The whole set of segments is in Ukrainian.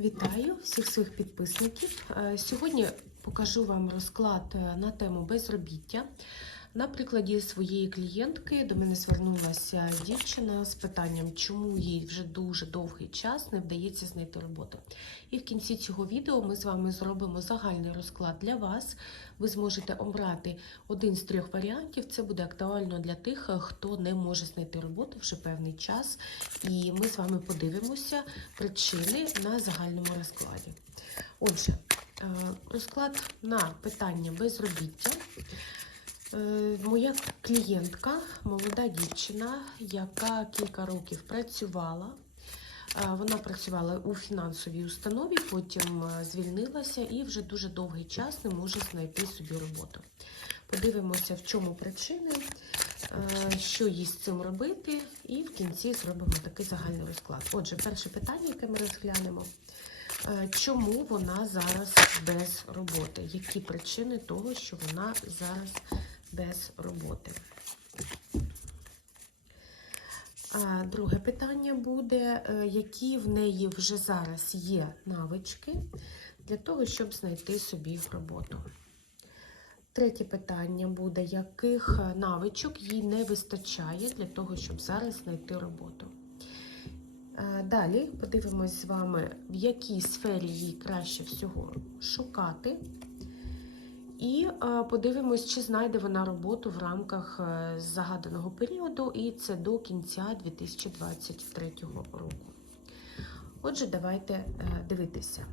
Вітаю всіх своїх підписників. Е, Сьогодні покажу вам розклад е, на тему безробіття. На прикладі своєї клієнтки до мене звернулася дівчина з питанням, чому їй вже дуже довгий час не вдається знайти роботу. І в кінці цього відео ми з вами зробимо загальний розклад для вас. Ви зможете обрати один з трьох варіантів. Це буде актуально для тих, хто не може знайти роботу вже певний час. І ми з вами подивимося причини на загальному розкладі. Отже, е, розклад на питання безробіття. Е, Моя клієнтка, молода дівчина, яка кілька років працювала. Е, Вона працювала у фінансовій установі, потім е, звільнилася і вже дуже довгий час не може знайти собі роботу. Подивимося, в чому причини, що їй з цим робити, і в кінці зробимо такий загальний розклад. Отже, перше питання, яке ми розглянемо. Чому вона зараз без роботи? Які причини того, що вона зараз без роботи? Друге питання буде, е, які в неї вже зараз є навички для того, щоб знайти собі роботу. Третє питання буде, яких навичок їй не вистачає для того, щоб зараз знайти роботу. Е, Далі подивимось з вами, в якій сфері їй краще всього шукати. І е, подивимось, чи знайде вона роботу в рамках е, загаданого періоду, і це до кінця 2023 року. Отже, давайте е, дивитися.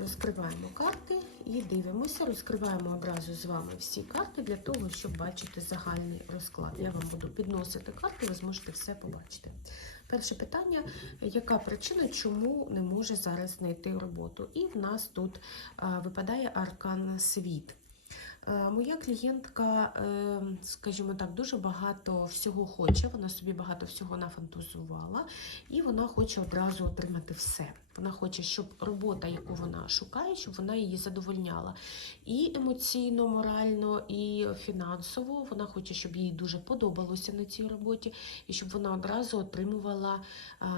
Розкриваємо карти і дивимося. Розкриваємо одразу з вами всі карти для того, щоб бачити загальний розклад. Я вам буду підносити карти, ви зможете все побачити. Перше питання: яка причина, чому не може зараз знайти роботу? І в нас тут випадає аркан світ. Е, Моя клієнтка, е, скажімо так, дуже багато всього хоче. Вона собі багато всього нафантазувала, і вона хоче одразу отримати все. Вона хоче, щоб робота, яку вона шукає, щоб вона її задовольняла. І емоційно, морально, і фінансово. Вона хоче, щоб їй дуже подобалося на цій роботі, і щоб вона одразу отримувала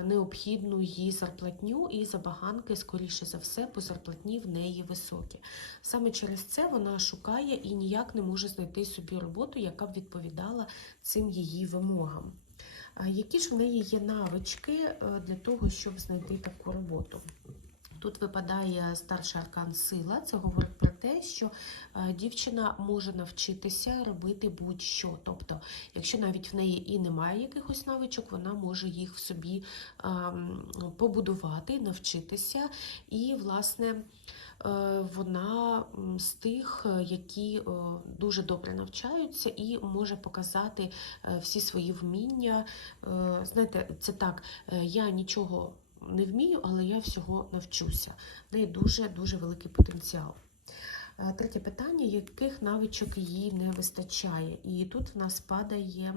необхідну їй зарплатню і забаганки, скоріше за все, по зарплатні в неї високі. Саме через це вона шукає і ніяк не може знайти собі роботу, яка б відповідала цим її вимогам. Які ж в неї є навички е, для того, щоб знайти таку роботу? Тут випадає старший аркан сила. Це говорить про те, що е, дівчина може навчитися робити будь-що. Тобто, якщо навіть в неї і немає якихось навичок, вона може їх в собі побудувати, навчитися. І, власне, е, вона з тих, е, які дуже добре навчаються, і може показати всі свої вміння. Знаєте, це так, я нічого не вмію, але я всього навчуся. В неї дуже-дуже великий потенціал. Е, Третє питання: яких навичок їй не вистачає? І тут в нас падає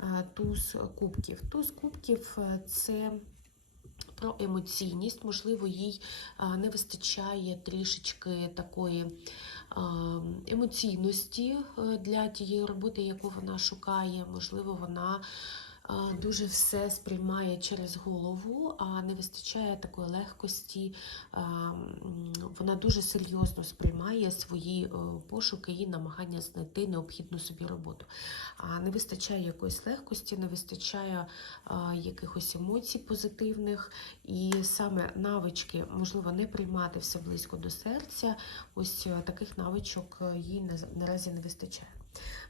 е, туз кубків. Туз кубків е, це. Про емоційність, можливо, їй не вистачає трішечки такої емоційності для тієї роботи, яку вона шукає. Можливо, вона дуже все сприймає через голову, а не вистачає такої легкості. Вона дуже серйозно сприймає свої е, пошуки і намагання знайти необхідну собі роботу. А не вистачає якоїсь легкості, не вистачає якихось емоцій позитивних, і саме навички, можливо, не приймати все близько до серця. Ось е, таких навичок е, їй наразі не вистачає.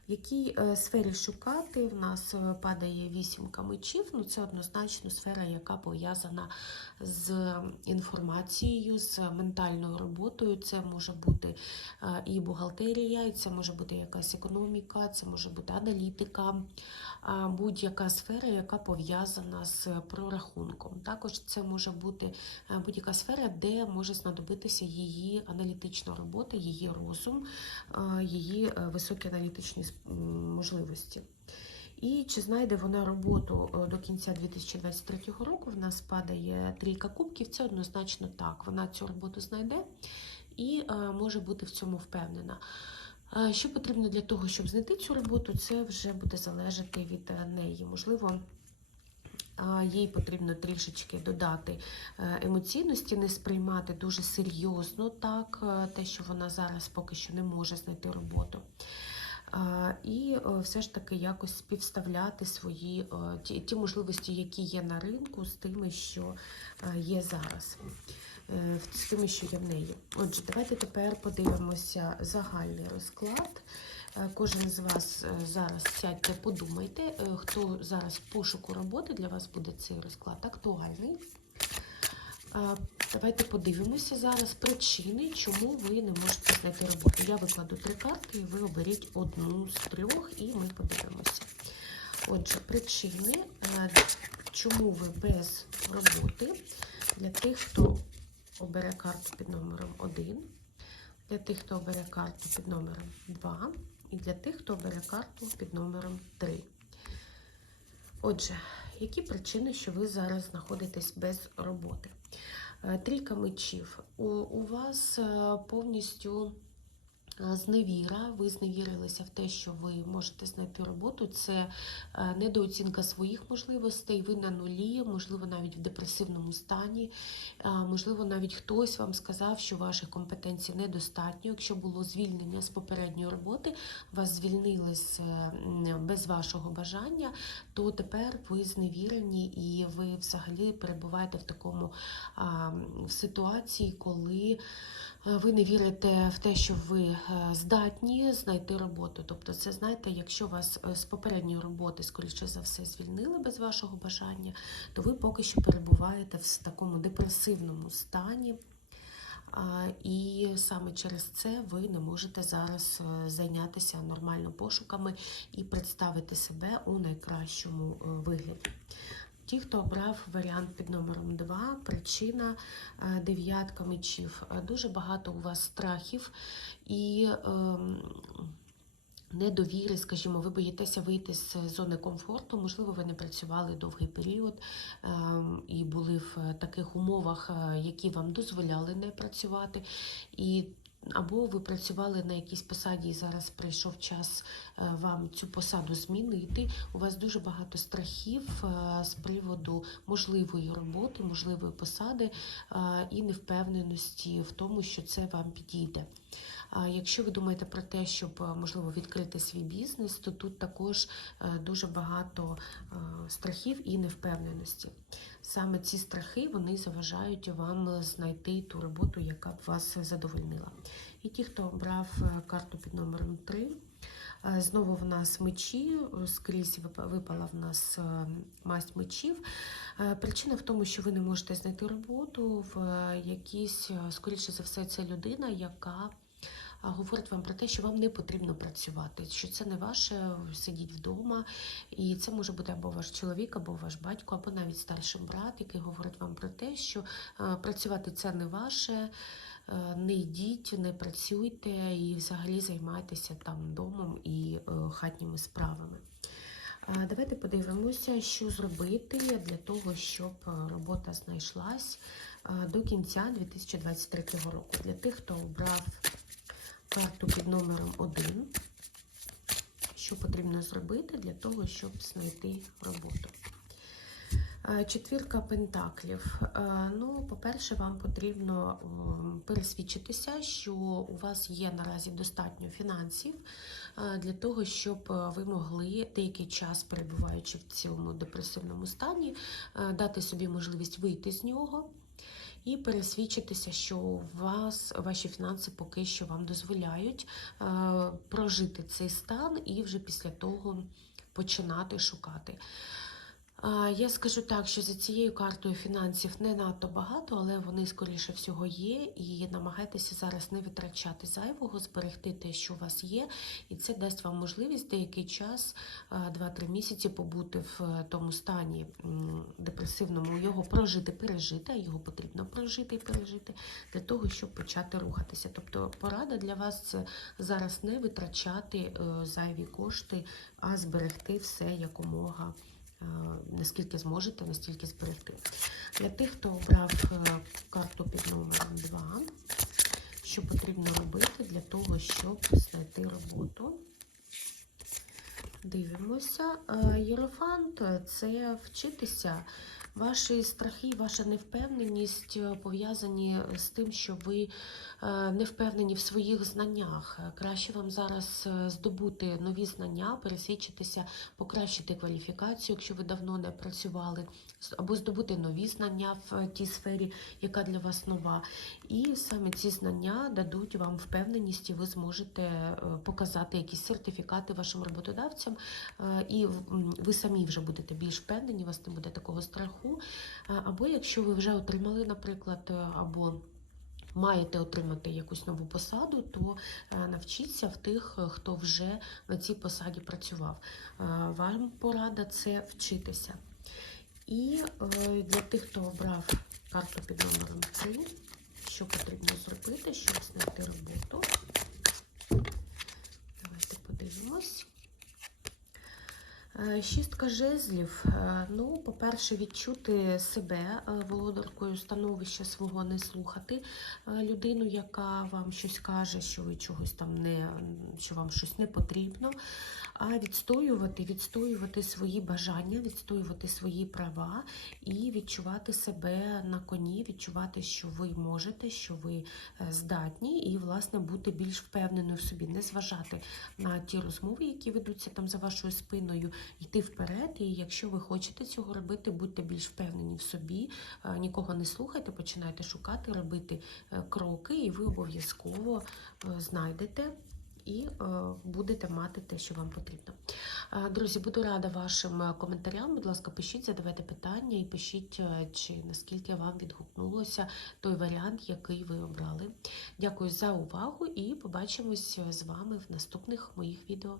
В якій сфері шукати? В нас падає вісімка мечів. Ну, це однозначно сфера, яка пов'язана з інформацією, з ментальною роботою. Це може бути е, і бухгалтерія, і це може бути якась економіка, це може бути аналітика, будь-яка сфера, яка пов'язана з прорахунком. Також це може бути е, будь-яка сфера, де може знадобитися її аналітична робота, її розум, е, її високі аналітичні можливості. І чи знайде вона роботу е, до кінця 2023 року? В нас падає трійка кубків. Це однозначно так. Вона цю роботу знайде і е, може бути в цьому впевнена. Е, Що потрібно для того, щоб знайти цю роботу, це вже буде залежати від неї. Можливо, їй потрібно трішечки додати емоційності, не сприймати дуже серйозно так, те, що вона зараз поки що не може знайти роботу. І е, все ж таки якось співставляти свої е, ті, ті можливості, які є на ринку, з тими, що е, є зараз, з тими, що є в неї. Отже, давайте тепер подивимося загальний розклад. Кожен з вас зараз сядьте, подумайте, хто зараз в пошуку роботи для вас буде цей розклад актуальний. Давайте подивимося зараз причини, чому ви не можете знайти роботу. Я викладу три карти, і ви оберіть одну з трьох, і ми подивимося. Отже, причини, е, чому ви без роботи для тих, хто обере карту під номером 1, для тих, хто обере карту під номером 2, і для тих, хто обере карту під номером 3. Отже, які причини, що ви зараз знаходитесь без роботи? Е, Трійка мечів. У, вас е, повністю зневіра, ви зневірилися в те, що ви можете знайти роботу. Це е, недооцінка своїх можливостей, ви на нулі, можливо, навіть в депресивному стані. Е, Можливо, навіть хтось вам сказав, що ваших компетенцій недостатньо. Якщо було звільнення з попередньої роботи, вас звільнили е, без вашого бажання, то тепер ви зневірені і ви взагалі перебуваєте в такому в ситуації, коли е, ви не вірите в те, що ви е, здатні знайти роботу. Тобто, це знаєте, якщо вас е, з попередньої роботи, скоріше за все, звільнили без вашого бажання, то ви поки що перебуваєте в такому депресивному стані. І саме через це ви не можете зараз е, зайнятися нормально пошуками і представити себе у найкращому е, вигляді. Ті, хто обрав варіант під номером 2, причина е, дев'ятка мечів. Е, Дуже багато у вас страхів і ем, недовіри, скажімо, ви боїтеся вийти з зони комфорту. Можливо, ви не працювали довгий період ем, і були в таких умовах, е, які вам дозволяли не працювати. І або ви працювали на якійсь посаді, і зараз прийшов час е, вам цю посаду змінити. У вас дуже багато страхів е, з приводу можливої роботи, можливої посади е, і невпевненості в тому, що це вам підійде. Якщо ви думаєте про те, щоб е, можливо відкрити свій бізнес, то тут також е, дуже багато е, страхів і невпевненості. Саме ці страхи вони заважають вам знайти ту роботу, яка б вас задовольнила. І ті, хто обрав е, карту під номером 3, е, знову в нас мечі, скрізь випала в нас масть мечів. Причина в тому, що ви не можете знайти роботу в якійсь, скоріше за все, це людина, яка говорить вам про те, що вам не потрібно працювати, що це не ваше сидіть вдома, і це може бути або ваш чоловік, або ваш батько, або навіть старший брат, який говорить вам про те, що е, працювати це не ваше. е, Не йдіть, не працюйте і взагалі займайтеся там домом і е, хатніми справами. Давайте подивимося, що зробити для того, щоб робота знайшлась до кінця 2023 року. Для тих, хто обрав карту під номером 1, що потрібно зробити для того, щоб знайти роботу. Е, Четвірка пентаклів. Е, Ну, по-перше, вам потрібно пересвідчитися, що у вас є наразі достатньо фінансів е, для того, щоб ви могли деякий час, перебуваючи в цьому депресивному стані, дати собі можливість вийти з нього. І пересвідчитися, що у вас ваші фінанси поки що вам дозволяють е, прожити цей стан і вже після того починати шукати. Я скажу так, що за цією картою фінансів не надто багато, але вони скоріше всього є. І намагайтеся зараз не витрачати зайвого, зберегти те, що у вас є, і це дасть вам можливість деякий час, а, 2-3 місяці, побути в е, тому стані депресивному, його прожити, пережити, а його потрібно прожити і пережити для того, щоб почати рухатися. Тобто порада для вас це зараз не витрачати е, зайві кошти, а зберегти все якомога. Е, наскільки зможете, настільки зберегти. Для тих, хто обрав е, карту під номером 2, що потрібно робити для того, щоб знайти роботу. Дивимося. Е, Єрофант це вчитися. Ваші страхи, ваша невпевненість е, пов'язані з тим, що ви е, не впевнені в своїх знаннях. Е, Краще вам зараз здобути нові знання, пересвідчитися, покращити кваліфікацію, якщо ви давно не працювали, або здобути нові знання в тій сфері, яка для вас нова. І саме ці знання дадуть вам впевненість, і ви зможете показати якісь сертифікати вашим роботодавцям, і ви самі вже будете більш впевнені, у вас не буде такого страху. Е, Або якщо ви вже отримали, наприклад, е, або маєте отримати якусь нову посаду, то е, навчіться в тих, е, хто вже на цій посаді працював. Вам порада це вчитися. І для тих, хто обрав карту під номером 3, що потрібно зробити, щоб знайти роботу. Давайте подивимось. Е, Шістка жезлів. Е, Ну, по-перше, відчути себе е, володаркою становища свого, не слухати е, людину, яка вам щось каже, що ви чогось там не що вам щось не потрібно, а відстоювати, відстоювати свої бажання, відстоювати свої права і відчувати себе на коні, відчувати, що ви можете, що ви е, здатні, і власне бути більш впевненою в собі, не зважати на ті розмови, які ведуться там за вашою спиною, йти вперед. І якщо ви хочете цього робити, будьте більш впевнені в собі, е, нікого не слухайте, починайте шукати, робити е, кроки, і ви обов'язково знайдете. І е, будете мати те, що вам потрібно. Е, Друзі, буду рада вашим е, коментарям. Будь ласка, пишіть, задавайте питання і пишіть, чи наскільки вам відгукнулося той варіант, який ви обрали. Дякую за увагу і побачимось з вами в наступних моїх відео.